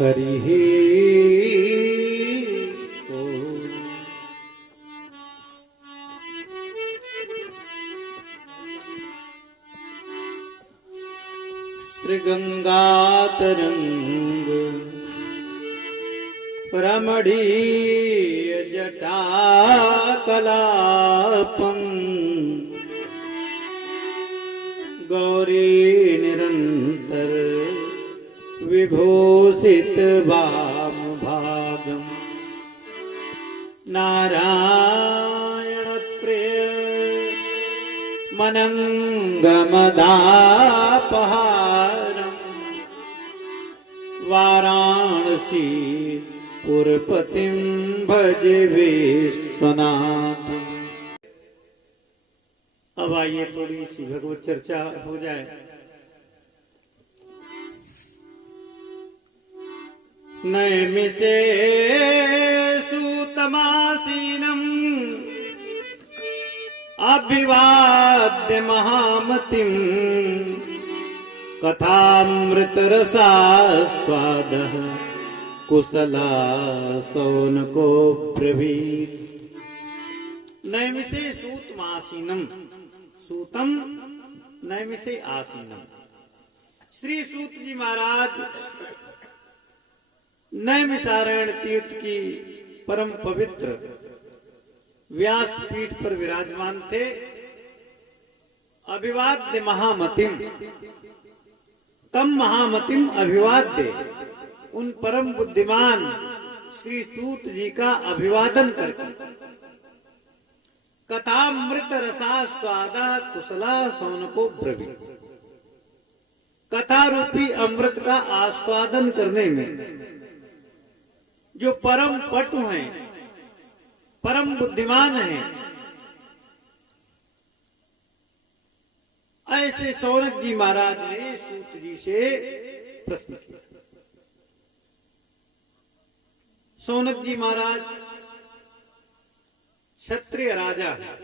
हरिः ओम्। श्रीगंगातरंग रमणीय जटाकलापम् गौरी निरंतर विभूषित वाम भागम नारायण प्रिय मनंगमदापहारम वाराणसी पुरपतिं भजे विश्वनाथम। अब आइए थोड़ी सी भगवत चर्चा हो जाए। नैमिषे सूतमासीनम् अभिवाद्य महामतिम् कथामृतरसास्वादः कुशला सौनको ब्रवीत्। नैमिषे सूतमासीनम्, सूतम नैमिषे आसीनम। श्री सूत जी महाराज नैमिषारण्य तीर्थ की परम पवित्र व्यास पीठ पर विराजमान थे। अभिवाद्य महामतिम, तम महामतिम अभिवाद्य, उन परम बुद्धिमान श्री सूत जी का अभिवादन करके कथामृत रसास्वादा कुशला सौनको ब्रवी, कथा रूपी अमृत का आस्वादन करने में जो परम पटु हैं, परम बुद्धिमान हैं, ऐसे सौनक जी महाराज ने सूत जी से प्रश्न किया। सौनक जी महाराज क्षत्रिय राजा है,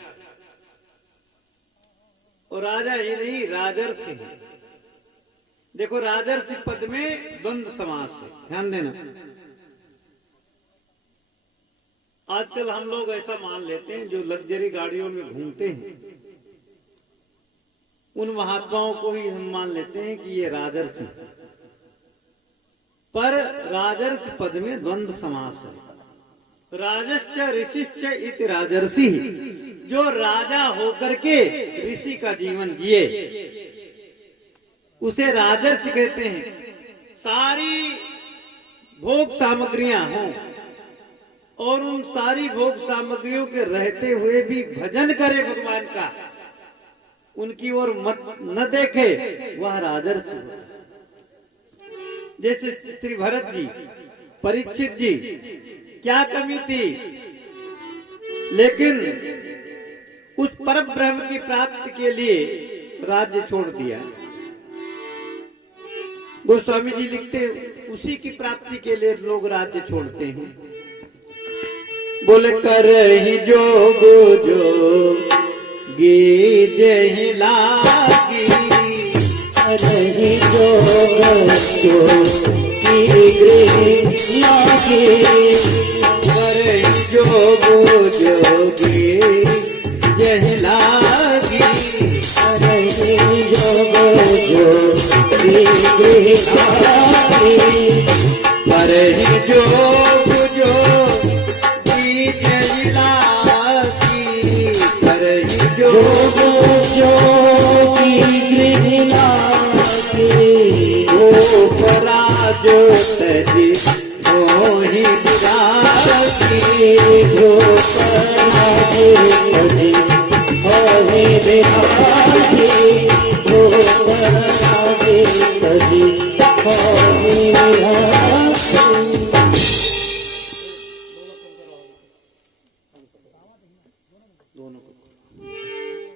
और राजा ही नहीं राजर्षि है। देखो राजर्षि पद में द्वंद्व समास है, ध्यान देना। आजकल हम लोग ऐसा मान लेते हैं, जो लग्जरी गाड़ियों में घूमते हैं उन महात्माओं को ही हम मान लेते हैं कि ये राजर्षि, पर राजर्षि पद में द्वंद्व समास है। राजश्च ऋषिश्च इति राजर्षि, जो राजा होकर के ऋषि का जीवन जिए उसे राजर्षि कहते हैं। सारी भोग सामग्रियां हों और उन सारी भोग सामग्रियों के रहते हुए भी भजन करे भगवान का, उनकी ओर मत न देखे, वह राजर्षि होता है। जैसे श्री भरत जी, परीक्षित जी, क्या कमी थी, लेकिन उस परम ब्रह्म की प्राप्ति के लिए राज्य छोड़ दिया। गोस्वामी जी लिखते उसी की प्राप्ति के लिए लोग राज्य छोड़ते हैं। बोले कर ही जोग जोगी जही लागी, करहि जोग जोगी लागी, करहि जोग जोगी जही लागी, करहि जोग जोगी लागी, करहि जोग जोगी जही लागी, करहि जोग जोगी लागी, गोपराज तजी मोहि विरागी, गोपराज तजी मोहि विरागी, गोपराज तजी मोहि विरागी।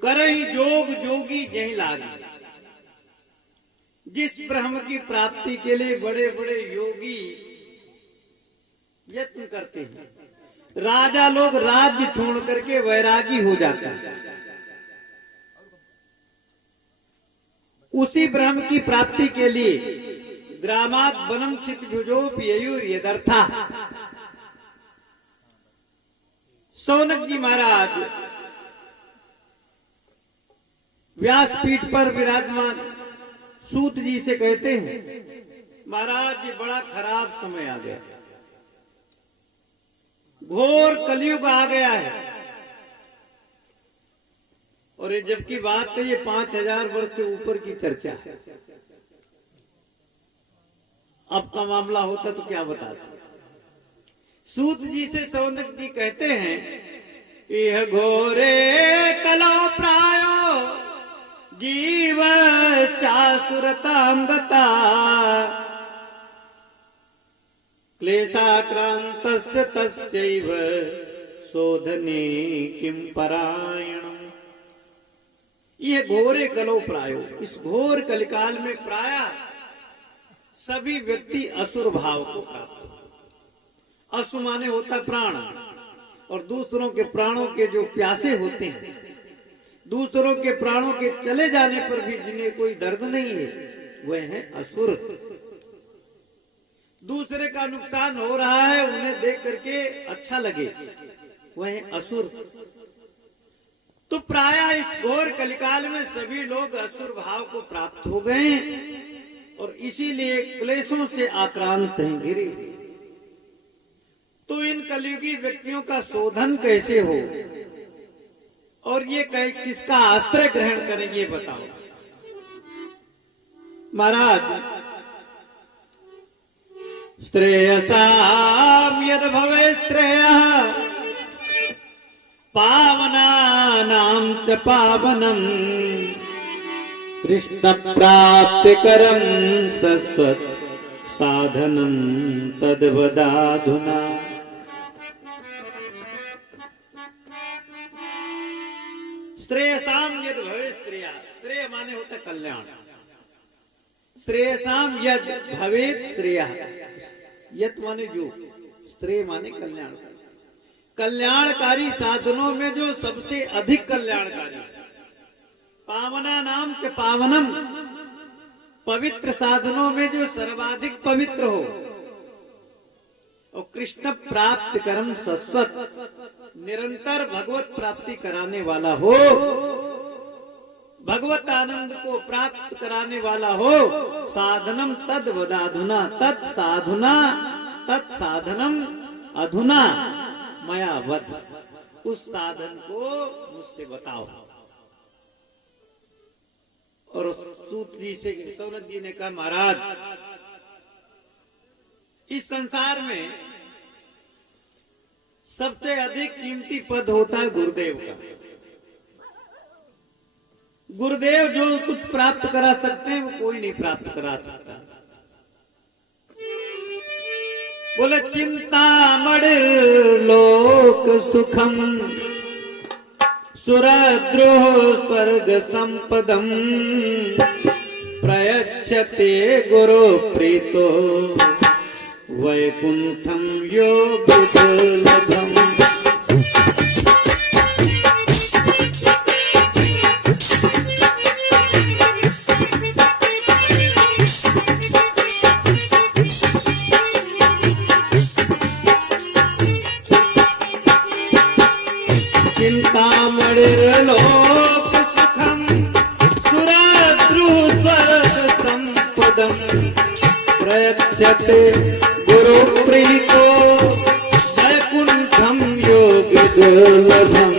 करहि जोग जोगी जही लागी, जिस ब्रह्म की प्राप्ति के लिए बड़े बड़े योगी यत्न करते हैं, राजा लोग राज्य छोड़ करके वैरागी हो जाते हैं। उसी ब्रह्म की प्राप्ति के लिए ग्रामात् वनम क्षितिभुजोऽप्ययुर्यदर्था। सौनक जी महाराज व्यासपीठ पर विराजमान सूत जी से कहते हैं, महाराज ये बड़ा खराब समय आ गया, घोर कलयुग आ गया है। और ये जबकि बात तो ये 5000 वर्ष से ऊपर की चर्चा है, अब का मामला होता तो क्या बताते। सूत जी से सौनक जी कहते हैं, यह घोरे कला प्रायो जीव चासुरतांगता क्लेशाक्रांतस्य तस्यैव शोधने किं परायणम्। ये घोरे कलो प्रायो, इस घोर कलिकाल में प्राय सभी व्यक्ति असुर भाव को प्राप्त हो। असु माने होता प्राण, और दूसरों के प्राणों के जो प्यासे होते हैं, दूसरों के प्राणों के चले जाने पर भी जिन्हें कोई दर्द नहीं है, वह है असुर। दूसरे का नुकसान हो रहा है उन्हें देख करके अच्छा लगे, वह है असुर। तो प्राय इस घोर कलिकाल में सभी लोग असुर भाव को प्राप्त हो गए और इसीलिए क्लेशों से आक्रांत हैं, घिरे। तो इन कलयुगी व्यक्तियों का शोधन कैसे हो और ये किसका आश्रय ग्रहण करें, ये बताओ। महाराज, श्रेयसाम यद भवे श्रेयः पावनानां च पावनम् कृष्ण प्राप्तिकरं सस्वत् साधनं तद्वदाधुना। श्रेयसाम यद भवे श्रेय, श्रेय माने होता कल्याण। श्रेयसाम यद भवेत श्रेय, यत माने जो, श्रेय माने कल्याण। कल्याणकारी साधनों में जो सबसे अधिक कल्याणकारी, पावना नाम के पावनम, पवित्र साधनों में जो सर्वाधिक पवित्र हो, और कृष्ण प्राप्त कर्म सस्वत, निरंतर भगवत प्राप्ति कराने वाला हो, भगवत आनंद को प्राप्त कराने वाला हो। साधनम तद वदाधुना, तत्साधुना तत्साधनम अधुना मया वद, उस साधन को मुझसे बताओ। और सूत जी से सौनक जी ने कहा, महाराज इस संसार में सबसे अधिक कीमती पद होता है गुरुदेव का। गुरुदेव जो कुछ प्राप्त करा सकते हैं वो कोई नहीं प्राप्त करा सकता। बोले चिंतामणि लोक सुखम सुरद्रोह स्वर्ग संपदम प्रयच्छते गुरु प्रीतो वैकुंठम योग दुर्लभम। चिंतामणिर्लोक सुखम सुरद्रुः स्वर्ग संपदम प्रयच्छते गुरु प्रीतो वैकुंठम योग दुर्लभम।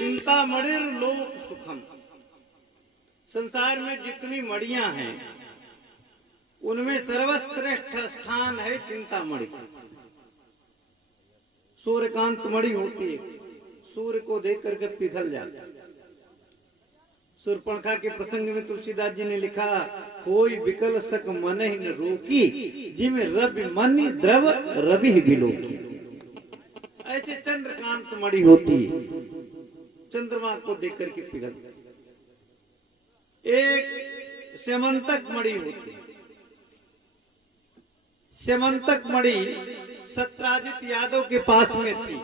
चिंतामणिर लोक सुखम, संसार में जितनी मणियां हैं उनमें सर्वश्रेष्ठ स्थान है चिंतामणि। सूर्यकांत मणि होती है, सूर्य को देख करके पिघल जाता है। सूर्पणखा के प्रसंग में तुलसीदास जी ने लिखा, कोई विकल सक मन ही न रोकी जिमे रवि मनि द्रव रवि बिलोकी। ऐसे चंद्रकांत मणि होती है, चंद्रमा को देख करके पिघलती। एक स्यमंतक मणि होती है। स्यमंतक मणि सत्राजित यादव के पास में थी।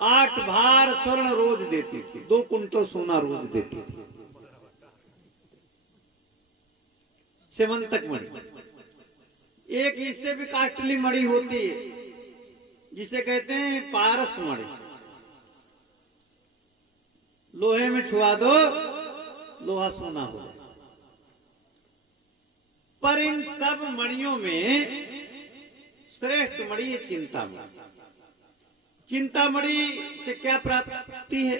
8 भार स्वर्ण रोज देती थी, 2 कुंटल सोना रोज देती थी। स्यमंतक मणि। एक इससे भी काष्टली मणि होती है, जिसे कहते हैं पारस मणि। लोहे में छुआ दो, लोहा सोना हो जाए। पर इन सब मणियों में श्रेष्ठ मणि है चिंतामणि। चिंतामणि से क्या प्राप्ति है?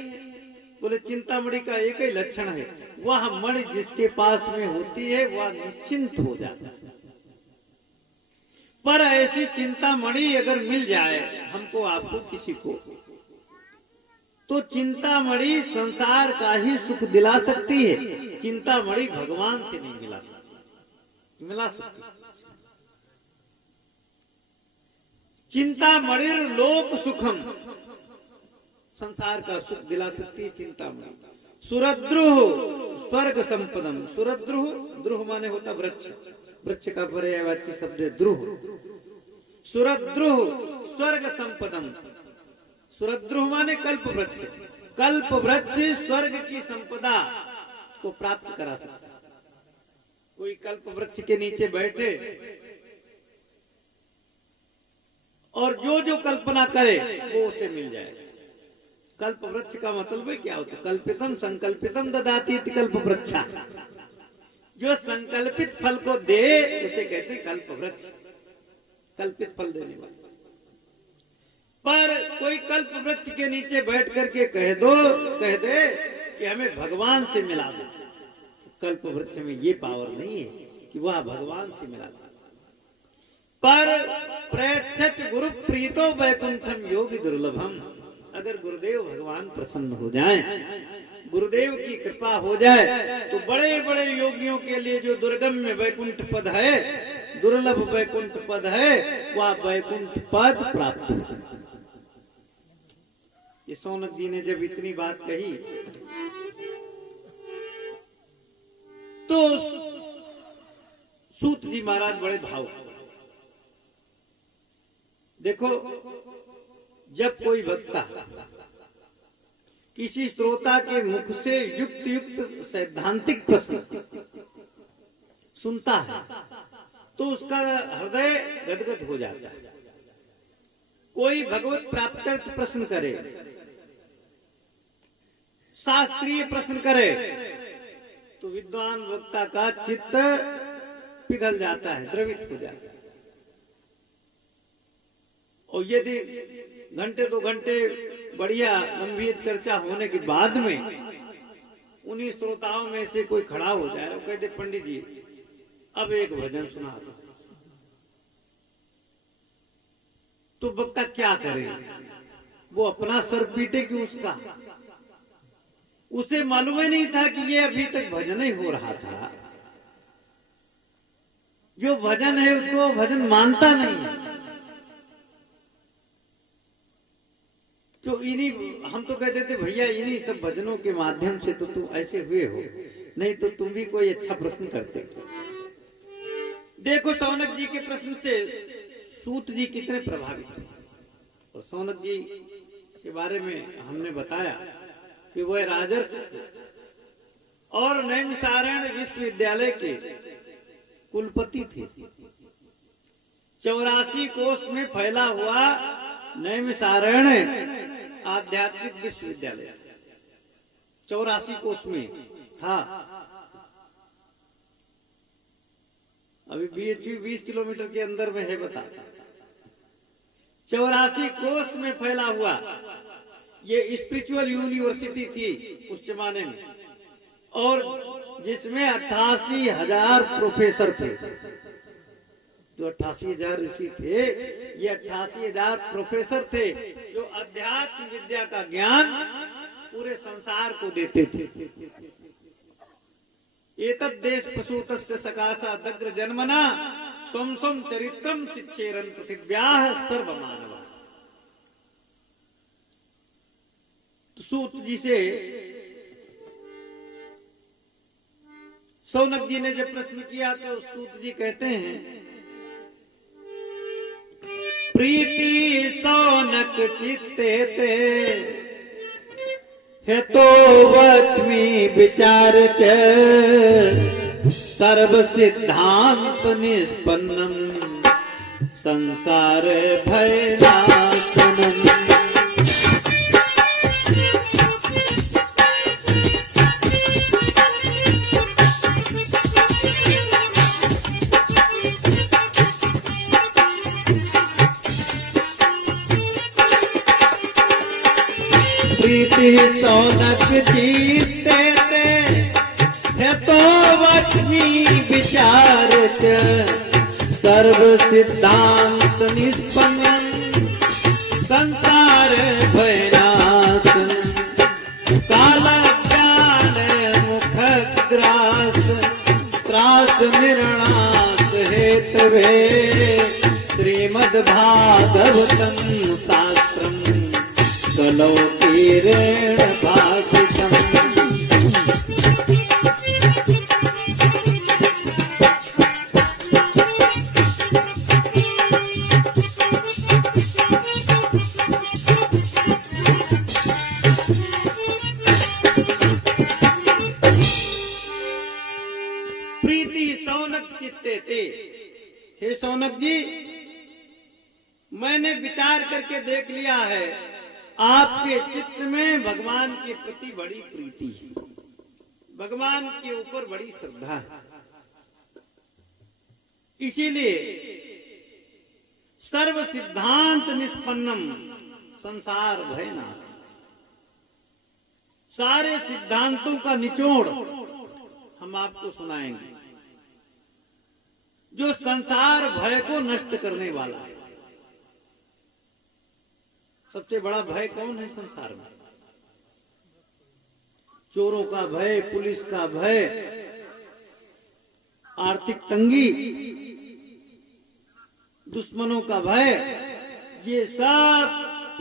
बोले चिंतामणि का एक ही लक्षण है, वह मणि जिसके पास में होती है वह निश्चिंत हो जाता है। पर ऐसी चिंतामणि अगर मिल जाए हमको, आपको, किसी को, तो चिंतामणि संसार का ही सुख दिला सकती है। चिंतामणि भगवान से नहीं मिला सकती। चिंतामणि लोक सुखम, संसार का सुख दिला सकती है चिंतामणि। सुरद्रुह स्वर्ग संपदम। सुरद्रुह, द्रुह माने होता वृक्ष, वृक्ष का पर्यायवाची शब्द है द्रुह। सुरद्रुह स्वर्ग संपदम। सुरद्रुह माने कल्प वृक्ष। कल्प वृक्ष स्वर्ग की संपदा को प्राप्त करा सकता है। कोई कल्प वृक्ष के नीचे बैठे और जो जो कल्पना करे वो उसे मिल जाए। कल्प वृक्ष का मतलब है क्या होता है? कल्पितम संकल्पितम ददाति इति कल्प वृक्षा। जो संकल्पित फल को दे उसे कहते हैं कल्प वृक्ष, कल्पित फल देने वाला। पर कोई कल्प वृक्ष के नीचे बैठ करके कह दे कि हमें भगवान से मिला दो, कल्प वृक्ष में ये पावर नहीं है कि वह भगवान से मिला दो। पर प्रयच्छत गुरु प्रीतो वैकुंठम योगी दुर्लभम। अगर गुरुदेव भगवान प्रसन्न हो जाएं, गुरुदेव की कृपा हो जाए, तो बड़े बड़े योगियों के लिए जो दुर्गम्य वैकुंठ पद है, दुर्लभ वैकुंठ पद है, वह वैकुंठ पद प्राप्त हो। ये सोनक जी ने जब इतनी बात कही तो सूत जी महाराज बड़े भावुक। देखो, जब कोई वक्ता किसी श्रोता के मुख से युक्त सैद्धांतिक प्रश्न सुनता है तो उसका हृदय गदगद हो जाता है। कोई भगवत प्राप्त्यर्थ प्रश्न करे, शास्त्रीय प्रश्न करे, तो विद्वान वक्ता का चित्त पिघल जाता है, द्रवित हो जाता है। और यदि घंटे 2 घंटे बढ़िया गंभीर चर्चा होने के बाद में उन्हीं श्रोताओं में से कोई खड़ा हो जाए और कहते पंडित जी अब एक भजन सुना दो, तो वक्ता क्या करे? वो अपना सर पीटे कि उसका? उसे मालूम ही नहीं था कि ये अभी तक भजन ही हो रहा था। जो भजन है उसको भजन मानता नहीं है। तो हम तो कहते थे भैया इन्हीं सब भजनों के माध्यम से तो तुम ऐसे हुए हो, नहीं तो तुम भी कोई अच्छा प्रश्न करते। देखो सौनक जी के प्रश्न से सूत जी कितने प्रभावित हुए। और सौनक जी के बारे में हमने बताया कि वह राजर्षि थे और नैमिषारण्य विश्वविद्यालय के कुलपति थे। 84 कोश में फैला हुआ नैमिषारण्य आध्यात्मिक विश्वविद्यालय 84 कोश में था। अभी बीएचयू 20 किलोमीटर के अंदर में है, बताता। 84 कोश में फैला हुआ ये स्पिरिचुअल यूनिवर्सिटी थी उस जमाने में, और जिसमें 88,000 प्रोफेसर थे। जो 88,000 ऋषि थे, ये 88,000 प्रोफेसर थे जो अध्यात्म विद्या का ज्ञान पूरे संसार को देते थे। एतद् देश प्रसूतस्य सकाशा दग्र जन्मना स्वम स्वम चरित्रम शिक्षेरन पृथिव्याः सर्वमानवा। सूत जी से सौनक जी ने जब प्रश्न किया तो सूत जी कहते हैं, प्रीति सौनक चित्ते ते हेतो वच्मि विचार च सर्व सिद्धांत निष्पन्नम संसार भयनाशनम। प्रीति सौनक जीते ते हेतो वच्मि विचार च सर्व सिद्धांत निष्पन्नम संसार भयनाशनम। काल ज्ञान मुख ग्रास त्रास निर्णास हेतवे श्रीमद्भागवतम शास्त्रम कलौ तीरेण भाषितम्। प्रीति सौनक चित्ते ते, हे सौनक जी, मैंने विचार करके देख लिया है आपके चित्त में भगवान के प्रति बड़ी प्रीति है, भगवान के ऊपर बड़ी श्रद्धा है। इसीलिए सर्व सिद्धांत निष्पन्नम संसार भयनाश, सारे सिद्धांतों का निचोड़ हम आपको सुनाएंगे जो संसार भय को नष्ट करने वाला है। सबसे बड़ा भय कौन है संसार में? चोरों का भय, पुलिस का भय, आर्थिक तंगी, दुश्मनों का भय, ये सब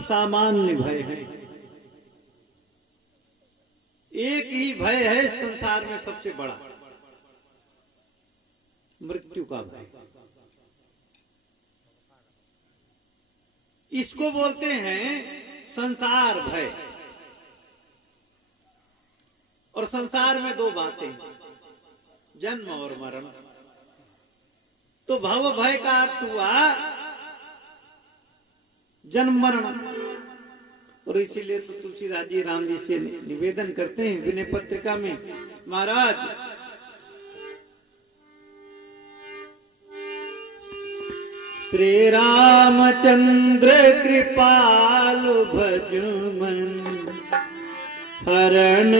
सामान्य भय है। एक ही भय है संसार में सबसे बड़ा, मृत्यु का भय। इसको बोलते हैं संसार भय। और संसार में दो बातें, जन्म और मरण। तो भव भय का अर्थ हुआ जन्म मरण। और इसीलिए तो तुलसीदास जी राम जी से निवेदन करते हैं विनय पत्रिका में, महाराज श्री रामचंद्र कृपालु भजु मन हरण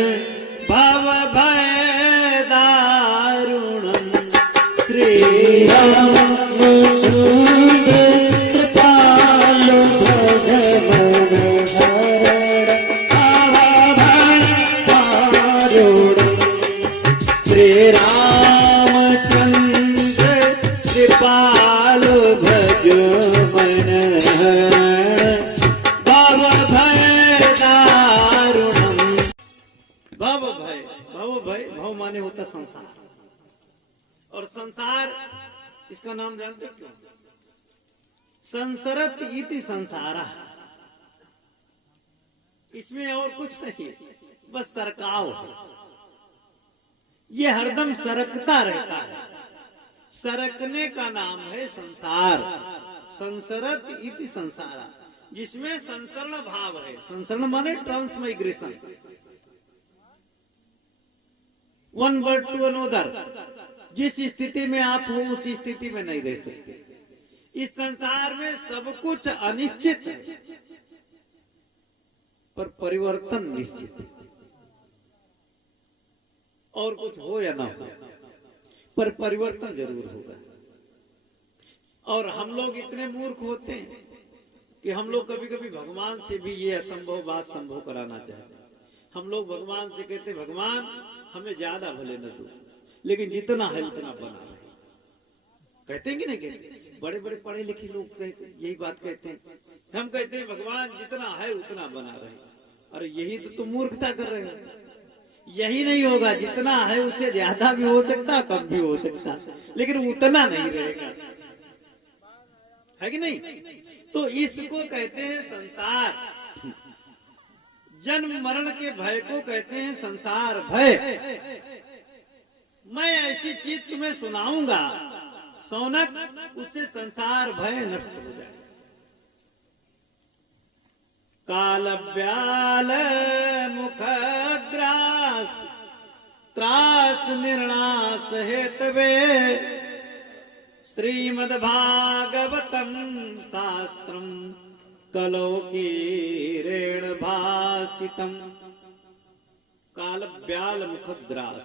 भव भय दारुणम। श्री रामचंद्र कृपालु भजु मन हरण भव भय दारुणम। श्री रामचंद्र कृपालु भजु मन हरण भव भय दारुणम। भव भय, भव भय, भव माने होता संसार। और संसार, इसका नाम जानते हो क्यों? संसरत इति संसारा। इसमें और कुछ नहीं, बस सरकाव है। ये हरदम सरकता रहता है। सरकने का नाम है संसार। संसरत इति संसारा, जिसमें संसरण भाव है। संसरण माने transmigration, one word to another. जिस स्थिति में आप हो उस स्थिति में नहीं रह सकते। इस संसार में सब कुछ अनिश्चित है, पर परिवर्तन निश्चित है। और कुछ हो या ना हो, पर परिवर्तन जरूर होगा। और हम लोग इतने मूर्ख होते हैं कि हम लोग कभी कभी भगवान से भी ये असंभव बात संभव कराना चाहते हैं। हम लोग भगवान से कहते, भगवान हमें ज्यादा भले न दो, लेकिन जितना है उतना बना रहे। कहते हैं कि नहीं कहते? बड़े बड़े पढ़े लिखे लोग कहते यही बात कहते हैं। हम कहते हैं भगवान जितना है उतना बना रहे। अरे यही तो तुम मूर्खता कर रहे हो। यही नहीं होगा, जितना है उससे ज्यादा भी हो सकता, कम भी हो सकता, लेकिन उतना नहीं रहेगा, है कि नहीं? तो इसको कहते हैं संसार। जन्म मरण के भय को कहते हैं संसार भय। मैं ऐसी चीज तुम्हें सुनाऊंगा सौनक, उससे संसार भय नष्ट हो जाएगा। काल व्याल मुखग्रास त्रास निर्णास हेतवे श्रीमद्भागवतम शास्त्रम कलौकीरेण भासितम। काल व्याल मुखग्रास,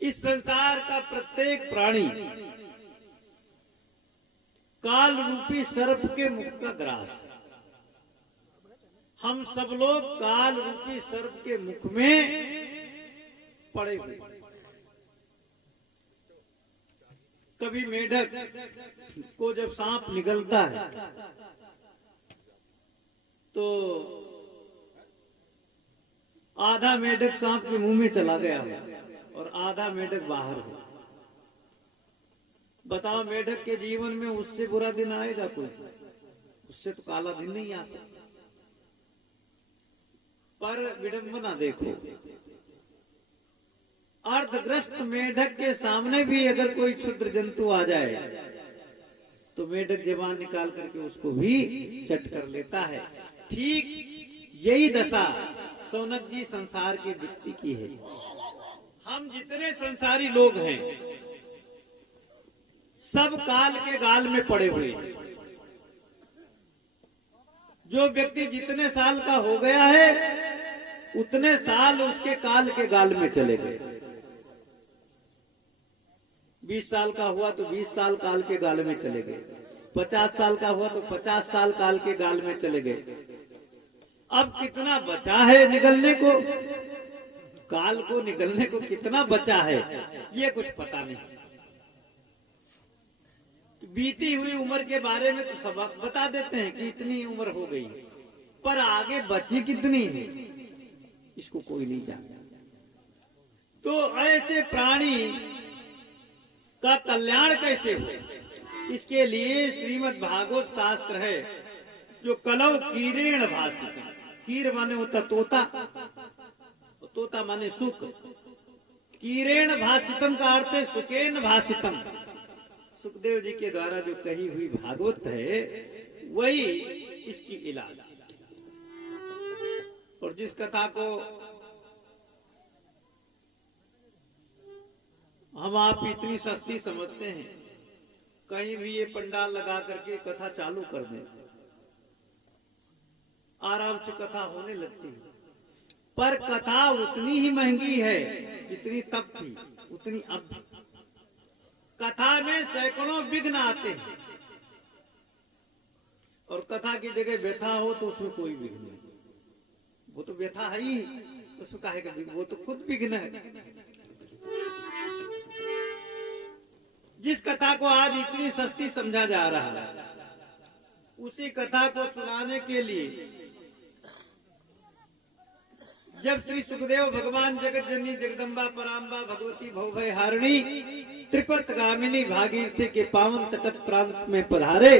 इस संसार का प्रत्येक प्राणी काल रूपी सर्प के मुख का ग्रास है। हम सब लोग काल रूपी सर्प के मुख में पड़े हुए। कभी मेढक को जब सांप निगलता है तो आधा मेढक सांप के मुंह में चला गया हो और आधा मेढक बाहर हो। बताओ, मेढक के जीवन में उससे बुरा दिन आएगा कोई? उससे तो काला दिन नहीं आ सकता। पर विडंबना देखो, अर्धग्रस्त मेढक के सामने भी अगर कोई क्षुद्र जंतु आ जाए तो मेढक जबान निकाल करके उसको भी चट कर लेता है। ठीक यही दशा सौनक जी संसार की वृत्ति की है। हम जितने संसारी लोग हैं सब काल के गाल में पड़े हुए। जो व्यक्ति जितने साल का हो गया है उतने साल उसके काल के गाल में चले गए। 20 साल का हुआ तो 20 साल काल के गाल में चले गए। 50 साल का हुआ तो 50 साल काल के गाल में चले गए। अब कितना बचा है निकलने को? काल को निकलने को कितना बचा है ये कुछ पता नहीं। तो बीती हुई उम्र के बारे में तो सब बता देते हैं कि इतनी उम्र हो गई, पर आगे बची कितनी है इसको कोई नहीं जानता। तो ऐसे प्राणी का कल्याण कैसे हो, इसके लिए श्रीमद् भागवत शास्त्र है जो कलौ कीरेण भाषित। कीर माने होता तोता, तोता माने सुख। कीरेण भाषितम का अर्थ है सुखेन भाषितम। सुखदेव जी के द्वारा जो कही हुई भागवत है वही इसकी इलाज। और जिस कथा को हम आप इतनी सस्ती समझते हैं, कहीं भी ये पंडाल लगा करके कथा चालू कर दें, आराम से कथा होने लगती है। पर कथा उतनी ही महंगी है जितनी तब थी उतनी अब भी। कथा में सैकड़ों विघ्न आते हैं और कथा की जगह व्यथा हो तो उसमें कोई विघ्न नहीं। वो तो व्यथा है ही, उसमें काहे का विघ्न? वो तो खुद विघ्न है। जिस कथा को आज इतनी सस्ती समझा जा रहा है उसी कथा को सुनाने के लिए जब श्री सुखदेव भगवान जगत जननी जगदम्बा पराम्बा भगवती भवभय हारिणी त्रिपत गामिनी भागीरथी के पावन तट प्रांत में पधारे,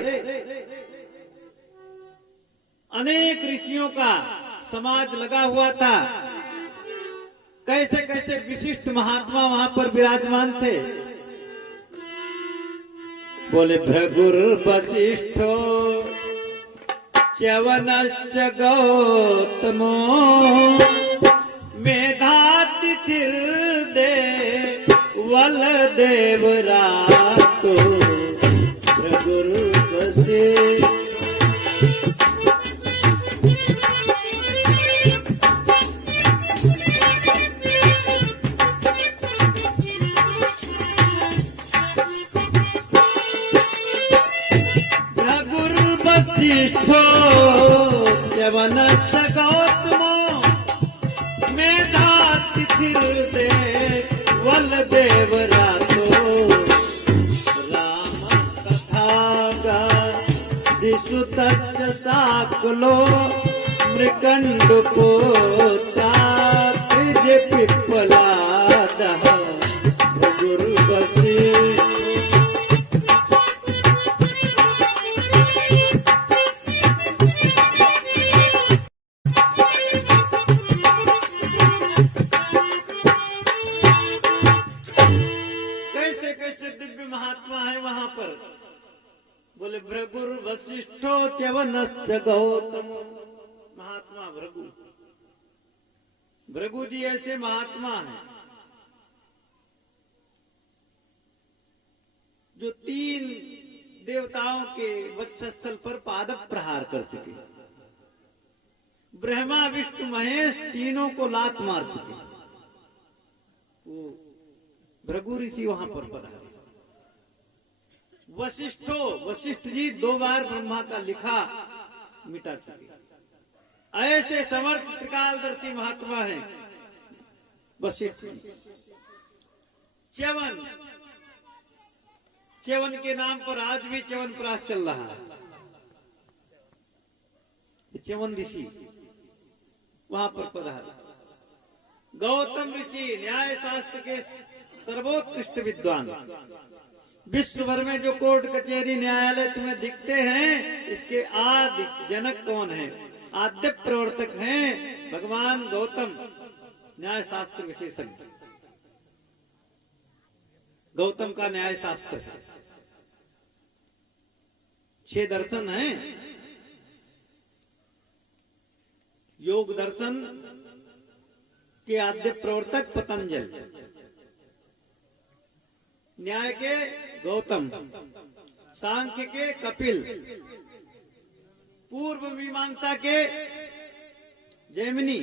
अनेक ऋषियों का समाज लगा हुआ था। कैसे कैसे विशिष्ट महात्मा वहां पर विराजमान थे। बोले भृगुर वशिष्ठो च्यवनश्च गौतमो मेधातिथिर्दे वल देवरातो भृगुर वशिष्ठ। वशिष्ठो च्यवनश्च गौतमो मेधातिथिर्दे वल देवरातो राम कथा गा दिशु तच्च साकुलो मृकंड पोता त्रिज पिप्पलाद गुरु वशिष्ठ। कैसे कैसे दिव्य महात्मा है वहां पर। बोले भृगुर वशिष्ठो च्यवनश्च गौतम। महात्मा भृगु, भृगु जी ऐसे महात्मा हैं जो 3 देवताओं के वक्षस्थल पर पाद प्रहार कर चुके। ब्रह्मा विष्णु महेश तीनों को लात मार चुके। वो भृगु ऋषि वहां पर पधारे। वशिष्ठ जी 2 बार ब्रह्मा का लिखा मिटा चुके। ऐसे समर्थ त्रिकालदर्शी महात्मा हैं वशिष्ठ। च्यवन के नाम पर आज भी च्यवनप्राश चल रहा है। च्यवन ऋषि वहां पर पधारे। गौतम ऋषि न्याय शास्त्र के सर्वोत्कृष्ट विद्वान। विश्व भर में जो कोर्ट कचहरी न्यायालय तुम्हें दिखते हैं, इसके आदि जनक कौन है? आद्य प्रवर्तक हैं भगवान गौतम, न्याय शास्त्र विशेषज्ञ। गौतम का न्याय शास्त्र है। 6 दर्शन हैं। योग दर्शन के आद्य प्रवर्तक पतंजल, न्याय के गौतम, सांख्य के कपिल, पूर्व मीमांसा के जैमिनी,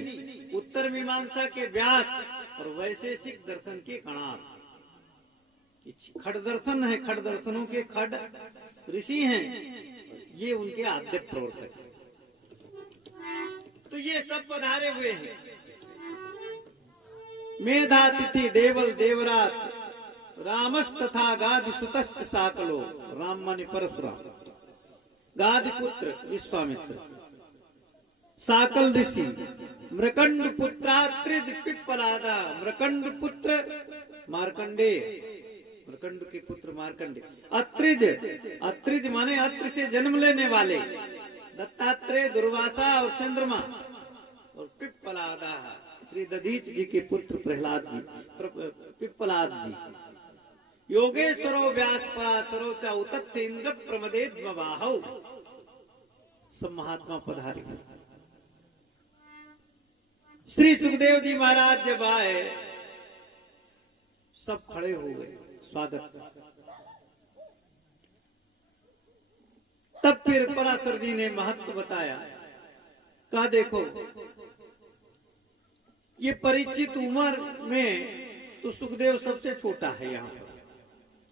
उत्तर मीमांसा के व्यास और वैशेषिक दर्शन के कणाद। खड़ दर्शन है, खड़ दर्शनों के खड़ ऋषि हैं, ये उनके आद्य प्रवर्तक हैं। तो ये सब पधारे हुए हैं। मेधातिथि देवल देवरात रामस्तथा गादि सुतश्च साकलो। राम माने परशुराम, गादि पुत्र विश्वामित्र, साकल ऋषि, मृकंड पुत्रात्रिज पिप्पलादा। मृकंड पुत्र मार्कंडेय, मृकंड के पुत्र मार्कंडेय। अत्रिज माने अत्र से जन्म लेने वाले दत्तात्रेय, दुर्वासा और चंद्रमा। और पिप्पलादा त्रिदधीच जी के पुत्र प्रहलाद जी, पिप्पलाद जी। योगेश्वरो व्यास पराशरो च उतत्थ इंद्र प्रमदेद्मवाहौ। सब महात्मा पधारे। श्री सुखदेव जी महाराज जब आए, सब खड़े हो गए स्वागत। तब फिर पराशर जी ने महत्व बताया। कहा देखो, ये परिचित उम्र में तो सुखदेव सबसे छोटा है, यहाँ पर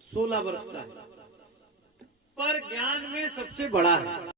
16 वर्ष का है, पर ज्ञान में सबसे बड़ा है।